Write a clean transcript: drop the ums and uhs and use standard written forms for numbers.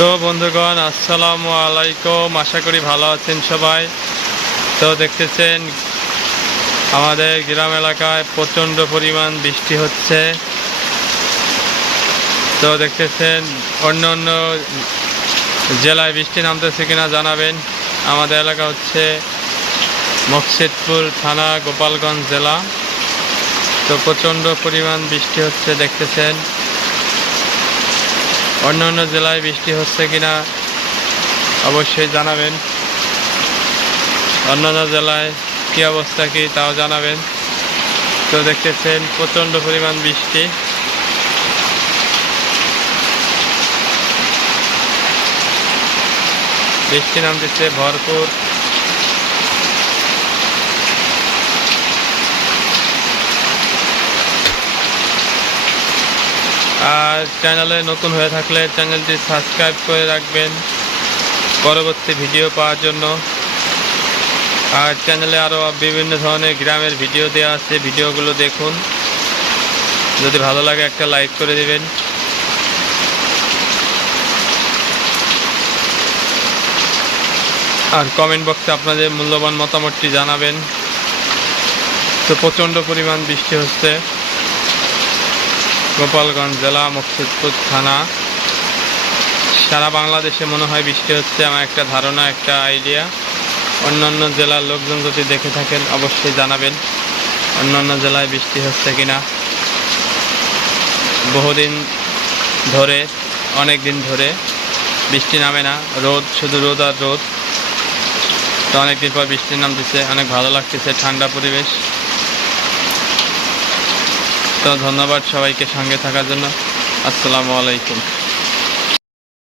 তো বন্ধুগণ আসসালামু আলাইকুম, আশা করি ভালো আছেন সবাই। তো দেখতেছেন আমাদের গ্রাম এলাকায় প্রচণ্ড পরিমাণ বৃষ্টি হচ্ছে। তো দেখতেছেন অন্য অন্য জেলায় বৃষ্টি নামতেছে কিনা জানাবেন। আমাদের এলাকা হচ্ছে মকসিদপুর থানা, গোপালগঞ্জ জেলা। তো প্রচণ্ড পরিমাণ বৃষ্টি হচ্ছে দেখতেছেন। অন্য অন্য জেলায় বৃষ্টি হচ্ছে কিনা অবশ্যই জানাবেন। অন্যান্য জেলায় কী অবস্থা কি তাও জানাবেন। তো দেখতেছেন প্রচণ্ড পরিমাণ বৃষ্টি। বৃষ্টি নামতেছে ভরপুর। আর চ্যানেলে নতুন হয়ে থাকলে চ্যানেলটি সাবস্ক্রাইব করে রাখবেন পরবর্তী ভিডিও পাওয়ার জন্য। আর চ্যানেলে আরও বিভিন্ন ধরনের গ্রামের ভিডিও দেওয়া আছে, ভিডিওগুলো দেখুন। যদি ভালো লাগে একটা লাইক করে দিবেন। আর কমেন্ট বক্সে আপনাদের মূল্যবান মতামতটি জানাবেন। তো প্রচণ্ড পরিমাণ বৃষ্টি হচ্ছে গোপালগঞ্জ জেলা, মকসিদপুর থানা। সারা বাংলাদেশে মনে হয় বৃষ্টি হচ্ছে, আমার একটা ধারণা, একটা আইডিয়া। অন্যান্য জেলার লোকজন যদি দেখে থাকেন অবশ্যই জানাবেন অন্যান্য জেলায় বৃষ্টি হচ্ছে কিনা। বহুদিন ধরে, অনেক দিন ধরে বৃষ্টি নামে না, রোদ, শুধু রোদ আর রোদ। তো অনেকদিন পর বৃষ্টি নামতেছে, অনেক ভালো লাগতেছে, ঠান্ডা পরিবেশ। তো ধন্যবাদ সবাইকে সঙ্গে থাকার জন্য। আসসালামু আলাইকুম।